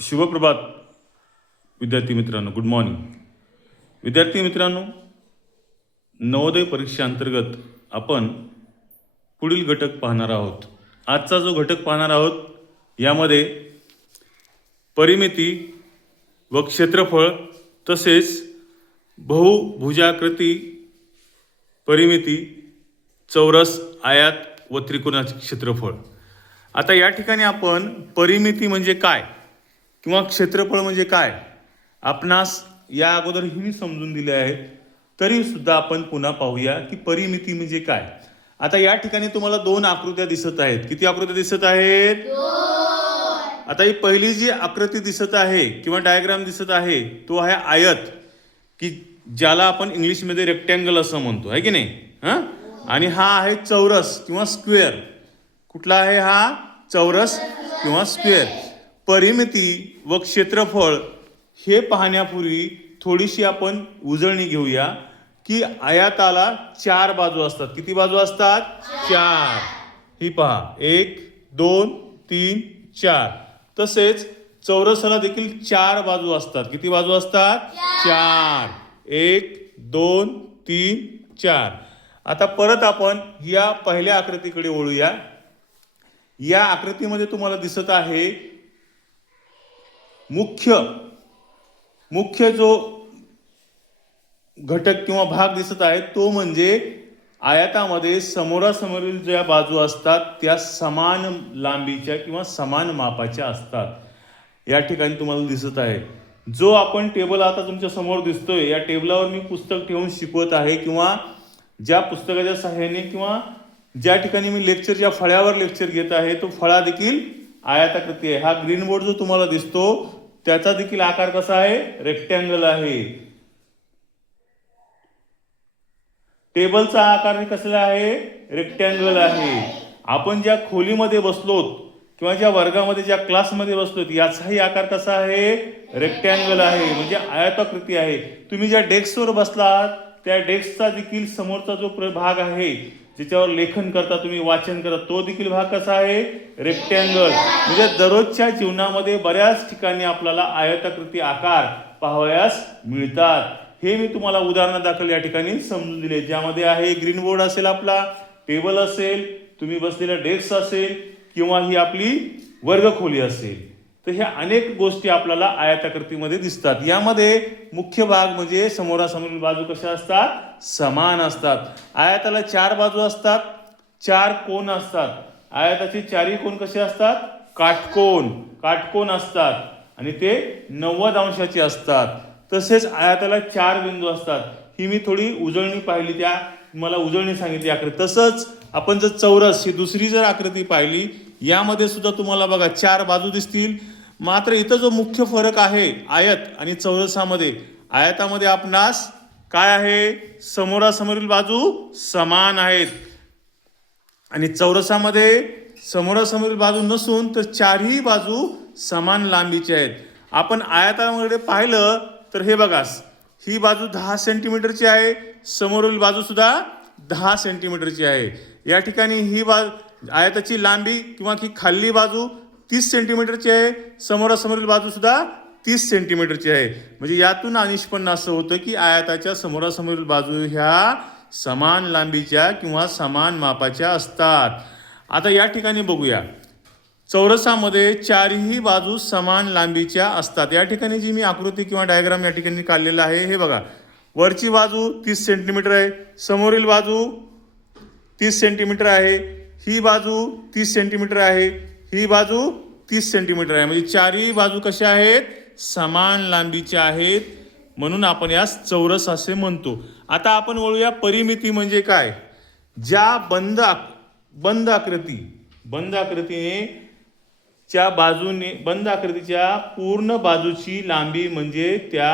शुभप्रभात विद्यार्थी मित्रांनो, good morning विद्यार्थी मित्रांनो. नवोदय परीक्षांतर्गत आपण पुढील घटक पाहणार आहोत. आजचा जो घटक पाहणार आहोत यामध्ये परिमिती व क्षेत्रफळ तसेच बहुभुजाकृती, परिमिती, चौरस, आयत व त्रिकोणाचे क्षेत्रफळ. आता या ठिकाणी आपण परिमिती म्हणजे काय किंवा क्षेत्रफळ म्हणजे काय आपणास या अगोदरही मी समजून दिले आहे, तरी सुद्धा आपण पुन्हा पाहूया की परिमिती म्हणजे काय. आता या ठिकाणी तुम्हाला दोन आकृत्या दिसत आहेत. किती आकृत्या दिसत आहेत? आता ही पहिली जी आकृती दिसत आहे किंवा डायग्राम दिसत आहे तो आहे आयत, की ज्याला आपण इंग्लिशमध्ये रेक्टँगल असं म्हणतो, आहे की नाही. आणि हा आहे चौरस किंवा स्क्वेअर. कुठला आहे हा? चौरस किंवा स्क्वेअर. परिमिती व क्षेत्रफळ हे पाहण्यापूर्वी थोडीशी आपण उजळणी घेऊया की आयताला चार बाजू असतात. किती बाजू असतात? चार. ही पहा, 1 2 3 4. तसेच चौरसाला देखील चार बाजू असतात. किती बाजू असतात? चार. 1 2 3 4. आता परत आपण या पहिल्या आकृतीकडे वळूया. या आकृतीमध्ये तुम्हाला दिसत आहे मुख्य जो घटक किंवा भाग दिसत आहे तो म्हणजे आयतामध्ये समोरासमोरील ज्या बाजू असतात त्या समान लांबीच्या किंवा समान मापाच्या असतात. या ठिकाणी तुम्हाला दिसत आहे. जो आपण टेबल आता तुमच्या समोर दिसतोय, या टेबलावर मी पुस्तक ठेवून शिकवत आहे किंवा ज्या पुस्तकाच्या सहाय्याने किंवा ज्या ठिकाणी मी लेक्चरच्या फळ्यावर लेक्चर घेत आहे तो फळा देखील आयताकृती आहे. हा ग्रीन बोर्ड जो तुम्हाला दिसतो त्याचा देखील आकार कसा आहे? रेक्टँगल आहे. टेबलचा आकार कसला आहे? रेक्टँगल आहे. आपण ज्या खोलीमध्ये बसलोत किंवा ज्या वर्गामध्ये ज्या क्लासमध्ये बसलोत याचाही आकार कसा आहे? रेक्टँगल आहे, म्हणजे आयताकृती आहे. तुम्ही ज्या डेस्कवर बसलात त्या डेस्कचा देखील समोरचा जो भाग आहे ज्याच्यावर लेखन करता, तुम्ही वाचन करता, तो देखील भाग कसा आहे? रेक्टँगल. म्हणजे दररोजच्या जीवनामध्ये बऱ्याच ठिकाणी आपल्याला आयताकृती आकार पाहावयास मिळतात. हे मी तुम्हाला उदाहरणादाखल या ठिकाणी समजून दिले. ज्यामध्ये आहे ग्रीन बोर्ड असेल, आपला टेबल असेल, तुम्ही बसलेला डेस्क असेल किंवा ही आपली वर्गखोली असेल. तर ह्या अनेक गोष्टी आपल्याला आयताकृतीमध्ये दिसतात. यामध्ये मुख्य भाग म्हणजे समोरासमोरील बाजू कशा असतात? समान असतात. आयताला चार बाजू असतात, चार कोन असतात. आयताचे चारही कोन कसे असतात? काटकोन असतात आणि ते 90 अंशाचे असतात. तसेच आयताला चार बिंदू असतात. ही मी थोडी उजळणी पाहिली, त्या मला उजळणी सांगितली आकृती. तसंच आपण जर चौरस ही दुसरी जर आकृती पाहिली, यामध्ये सुद्धा तुम्हाला बघा चार बाजू दिसतील. मात्र इथं जो मुख्य फरक आहे आयत आणि चौरसामध्ये, आयतामध्ये आपणास काय आहे? समोरासमोरील बाजू समान आहेत आणि चौरसामध्ये समोरासमोरील बाजू नसून तर चारही बाजू समान लांबीच्या आहेत. आपण आयतामध्ये पाहिलं तर हे बघा, ही बाजू 10 सेंटीमीटरची आहे, समोरील बाजू सुद्धा 10 सेंटीमीटरची आहे. या ठिकाणी ही आयताची लांबी किंवा ही खाल्ली बाजू 30 सेंटीमीटरची आहे, समोरासमोरील बाजू सुद्धा 30 सेंटीमीटरची आहे. म्हणजे यातून निष्पन्न असं होतं की आयताच्या समोरासमोरील बाजू ह्या समान लांबीच्या किंवा समान मापाच्या असतात. आता या ठिकाणी बघूया, चौरसामध्ये चारही बाजू समान लांबीच्या असतात. या ठिकाणी जी मी आकृती किंवा डायग्राम या ठिकाणी काढलेला आहे, हे बघा, वरची बाजू 30 सेंटीमीटर आहे, समोरील बाजू 30 सेंटीमीटर आहे, ही बाजू 30 सेंटीमीटर आहे, ही बाजू 30 सेंटीमीटर आहे. म्हणजे चारही बाजू कशा आहेत? समान लांबीच्या आहेत, म्हणून आपण यास चौरस असे म्हणतो. आता आपण वळूया परिमिती म्हणजे काय. ज्या बंद आकृतीने च्या बाजूने बंद आकृतीच्या पूर्ण बाजूची लांबी म्हणजे त्या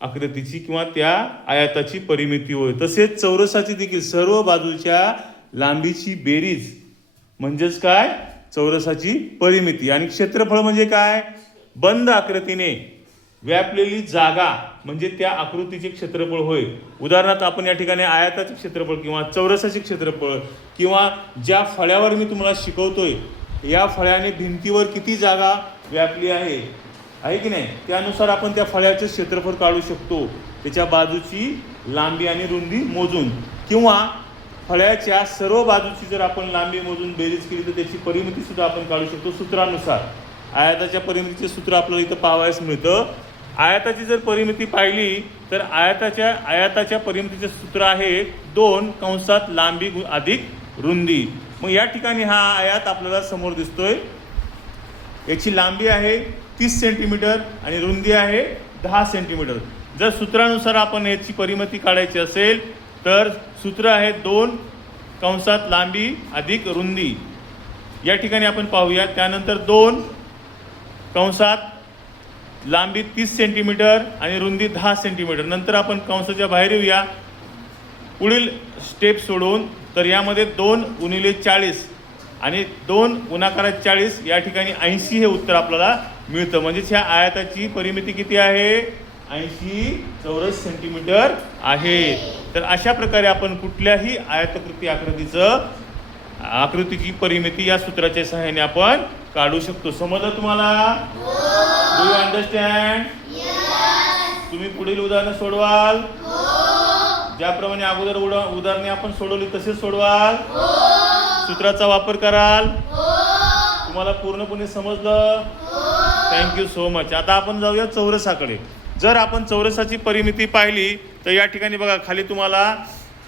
आकृतीची किंवा त्या आयताची परिमिती होय. तसेच चौरसाची देखील सर्व बाजूच्या लांबीची बेरीज म्हणजेच काय? चौरसाची परिमिती. आणि क्षेत्रफळ म्हणजे काय? बंद आकृतीने व्यापलेली जागा म्हणजे त्या आकृतीचे क्षेत्रफळ होय. उदाहरणार्थ आपण या ठिकाणी आयताचे क्षेत्रफळ किंवा चौरसाचे क्षेत्रफळ किंवा ज्या फळ्यावर मी तुम्हाला शिकवतोय या फळ्याने भिंतीवर किती जागा व्यापली आहे आहे की नाही, त्यानुसार आपण त्या फळ्याचे क्षेत्रफळ काढू शकतो, त्याच्या बाजूची लांबी आणि रुंदी मोजून, किंवा फळ्याच्या सर्व बाजूची जर आपण लांबी मोजून बेरीज केली तर त्याची परिमिती सुद्धा आपण काढू शकतो सूत्रानुसार. आयताच्या परिमितीचे सूत्र आपल्याला इथं पाहावयास मिळतं. आयताची जर परिमिती पाहिली तर आयताच्या परिमितीचे सूत्र आहे 2 कंसात लांबी अधिक रुंदी. मग या ठिकाणी हा आयत आपल्याला समोर दिसतोय. याची लांबी आहे 30 सेंटीमीटर आणि रुंदी आहे 10 सेंटीमीटर. जर सूत्रानुसार आपण याची परिमिती काढायची असेल तर सूत्र आहे 2 कंसात लांबी अधिक रुंदी. या ठिकाणी आपण पाहूया. त्यानंतर 2 कंसात लांबी 30 सेंटीमीटर आणि रुंदी 10 सेंटीमीटर. नंतर आपण कंसाच्या बाहेर येऊया. पुढील स्टेप सोडून तर यामध्ये 2 गुणिले 40 आणि 2 गुणाकारात 40, या ठिकाणी 80 हे उत्तर आपल्याला मिळतं. म्हणजेच ह्या आयताची परिमिती किती आहे? 80 चौरस सेंटीमीटर आहे. तर अशा प्रकारे आपण कुठल्याही आयताकृती आकृतीची परिमिती या सूत्राच्या सहाय्याने आपण काढू शकतो. समजलं तुम्हाला? Do you understand? तुम्ही पुढील उदाहरण सोडवाल? ज्याप्रमाणे अगोदर उदाहरणे आपण सोडवली तसेच सोडवाल? सूत्राचा वापर कराल? तुम्हाला पूर्णपणे समजलं? Thank you so much. आता आपण जाऊया चौरसाकडे. जर आपण चौरसाची परिमिती पाहिली तर या ठिकाणी बघा, खाली तुम्हाला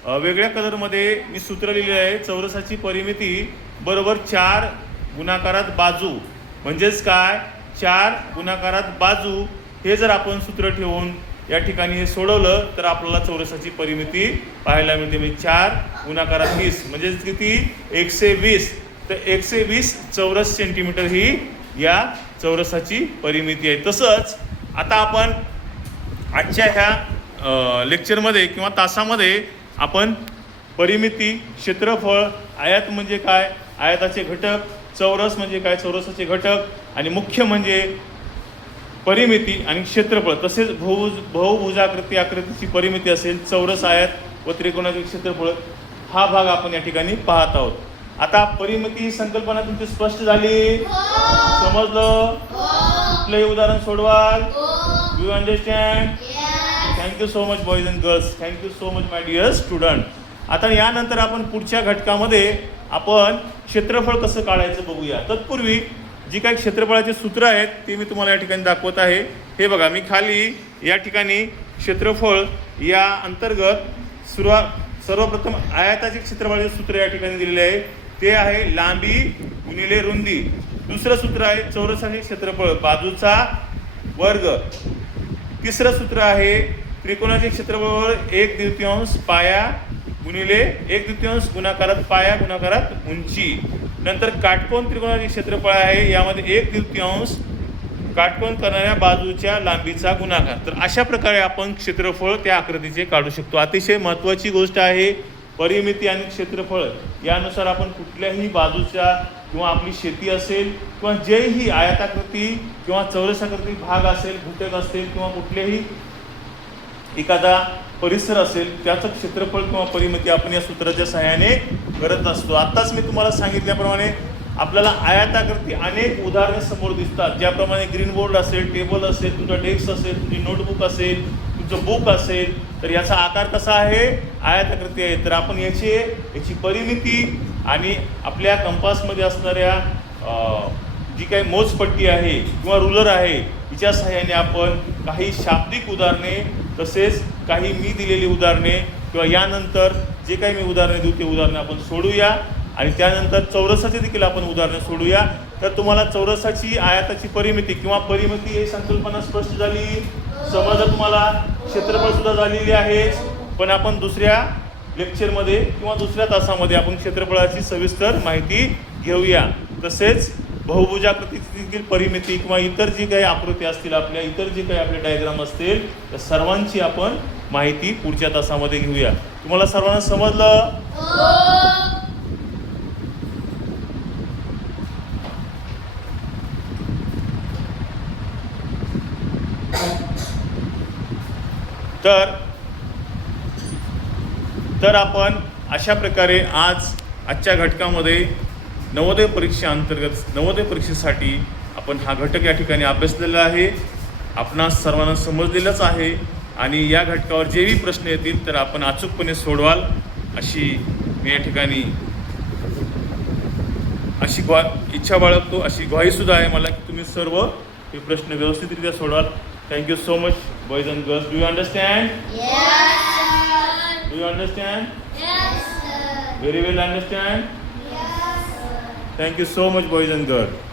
वेगळ्या कलरमध्ये मी सूत्र लिहिले आहे. चौरसाची परिमिती बरोबर 4 गुणाकारात बाजू. म्हणजेच काय? 4 गुणाकारात बाजू हे जर आपण सूत्र ठेवून या ठिकाणी हे सोडवलं तर आपल्याला चौरसाची परिमिती पाहायला मिळते. म्हणजे 4 गुणाकारात 20 म्हणजेच किती? 120. तर 120 चौरस सेंटीमीटर ही या चौरसाची परिमिती आहे. तसंच आता आपण आजच्या ह्या लेक्चरमध्ये किंवा तासामध्ये आपण परिमिती, क्षेत्रफळ, आयत म्हणजे काय, आयताचे घटक, चौरस म्हणजे काय, चौरसाचे घटक, आणि मुख्य म्हणजे परिमिती आणि क्षेत्रफळ, तसेच आकृतीची परिमिती असेल, चौरस, आयत व त्रिकोणाचे क्षेत्रफळ, हा भाग आपण या ठिकाणी पाहत आहोत. आता परिमिती ही संकल्पना तुमची स्पष्ट झाली? समजलं? कुठलंही उदाहरण सोडवाल? Do you understand? Thank you so much boys and girls. Thank you so much my dear student. आता यानंतर आपण पुढच्या घटकामध्ये आपण क्षेत्रफळ कसं काढायचं बघूया. तत्पूर्वी जी काही क्षेत्रफळाचे सूत्र आहेत ते मी तुम्हाला या ठिकाणी दाखवत आहे. हे बघा, मी खाली या ठिकाणी क्षेत्रफळ या अंतर्गत सर्वप्रथम आयताचे क्षेत्रफळाचे सूत्र या ठिकाणी दिलेले आहे. ते आहे लांबी गुणिले रुंदी. दुसरं सूत्र आहे चौरसाचे क्षेत्रफळ, बाजूचा वर्ग. तिसरं सूत्र आहे त्रिकोणाचे क्षेत्रफळ 1/2 पाया गुणिले 1/2 गुणाकारात पाया गुणाकारात उंची. नंतर काटकोन त्रिकोणाचे क्षेत्रफळ आहे, यामध्ये 1/2 काटकोन करणाऱ्या बाजूच्या लांबीचा गुणाकार. तर अशा प्रकारे आपण क्षेत्रफळ त्या आकृतीचे काढू शकतो. अतिशय महत्त्वाची गोष्ट आहे परिमिती आणि क्षेत्रफळ यानुसार आपण कुठल्याही बाजूच्या किंवा आपली शेती असेल किंवा जेही आयताकृती किंवा चौरसाकृती भाग असेल, घटक असेल किंवा कुठलेही एखादा परिसर असेल त्याचं क्षेत्रफळ किंवा परिमिती आपण या सूत्राच्या सहाय्याने करत असतो. आत्ताच मी तुम्हाला सांगितल्याप्रमाणे आपल्याला आयताकृती अनेक उदाहरणे समोर दिसतात. ज्याप्रमाणे ग्रीन बोर्ड असेल, टेबल असेल, तुमचा डेस्क असेल, तुमची नोटबुक असेल, तुमचं बुक असेल, तर याचा आकार कसा आहे? आयताकृती आहे. तर आपण याची परिमिती आणि आपल्या कंपासमध्ये असणाऱ्या जी काही मोजपट्टी आहे किंवा रुलर आहे हिच्या सहाय्याने आपण काही शाब्दिक उदाहरणे तसेच काही मी दिलेली उदाहरणे किंवा यानंतर जे काही मी उदाहरणे देऊ ते उदाहरणे आपण सोडूया आणि त्यानंतर चौरसाचे देखील आपण उदाहरणे सोडूया. तर तुम्हाला चौरसाची आयताची परिमिती किंवा परिमिती ही संकल्पना स्पष्ट झाली? समजलं तुम्हाला? क्षेत्रफळ सुद्धा झालेली आहे. पण आपण दुसऱ्या लेक्चरमध्ये किंवा दुसऱ्या तासामध्ये आपण क्षेत्रफळाची सविस्तर माहिती घेऊया. तसेच बहुभुजाकृतीची देखील परिमिती किंवा इतर जी काही आकृती असतील, आपल्या इतर जे काही आपले डायग्राम असतील, त्या सर्वांची आपण माहिती पुढच्या तासामध्ये घेऊया. तुम्हाला सर्वांना समजलं? तर आपण अशा प्रकारे आजच्या घटकामध्ये नवोदय परीक्षेसाठी आपण हा घटक या ठिकाणी अभ्यासलेला आहे, आपणास सर्वांना समजलेलंच आहे आणि या घटकावर जेही प्रश्न येतील तर आपण अचूकपणे सोडवाल अशी मी या ठिकाणी अशी इच्छा बाळगतो, अशी ग्वाहीसुद्धा आहे मला की तुम्ही सर्व हे प्रश्न व्यवस्थितरित्या सोडवाल. Thank you so much boys and girls. Do you understand? Do you understand? Very well understand. Thank you so much boys and girls.